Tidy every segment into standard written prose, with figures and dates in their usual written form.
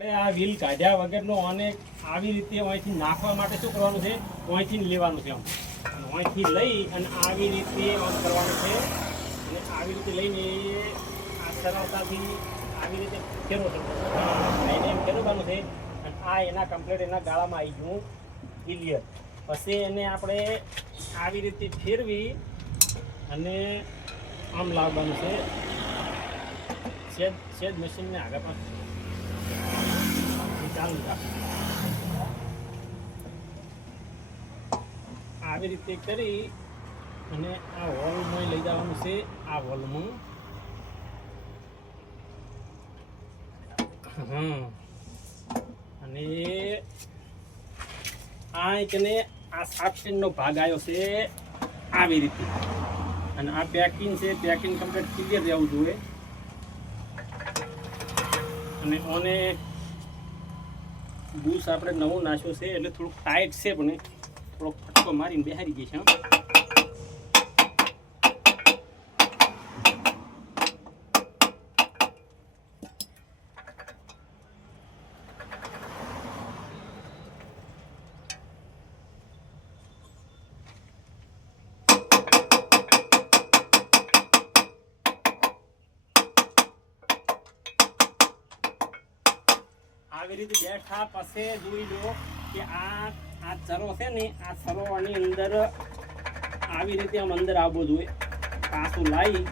આ વ્હીલ કાઢ્યા વગરનો અને આવી રીતે અહીંથી નાખવા માટે શું કરવાનું છે? અહીંથી લેવાનું છે, અહીંથી લઈ અને આવી રીતે આમ કરવાનું છે અને આવી રીતે લઈને આ સરળતાથી આવી રીતે ફેરવવાનું એને એમ ફેરવવાનું છે અને આ એના કમ્પ્લીટ એના ગાળામાં આવી ગયું ક્લિયર. પછી એને આપણે આવી રીતે ફેરવી અને આમ લાવવાનું છે. સેજ મશીનને આગળ પાછું ચાલુ રાખ. આવી રીતે કરી અને આ હોલમાં લઈ જવાનું છે. આ હોલમાં અને આ એકને આ સાફ્ટનો ભાગ આવ્યો છે આવી રીતે અને આ પેકિંગ છે. પેકિંગ કમ્પ્લીટ ક્લિયર રહેવું જોઈએ અને ઓને બૂસ આપણે નવું નાખ્યું છે એટલે થોડુંક ટાઈટ છે પણ થોડોક ફટકો મારીને બેહારી ગઈ છે. આવી રીતે બેઠા પછી જોઈ લો કે આ ચરો છે ને આ ચરોની અંદર આવી રીતે આમ અંદર આવવું જોઈએ. પાછું લાવી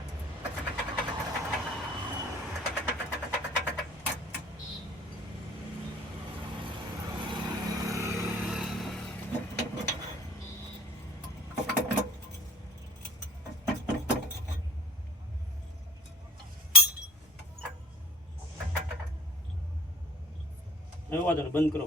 બંધ કરો.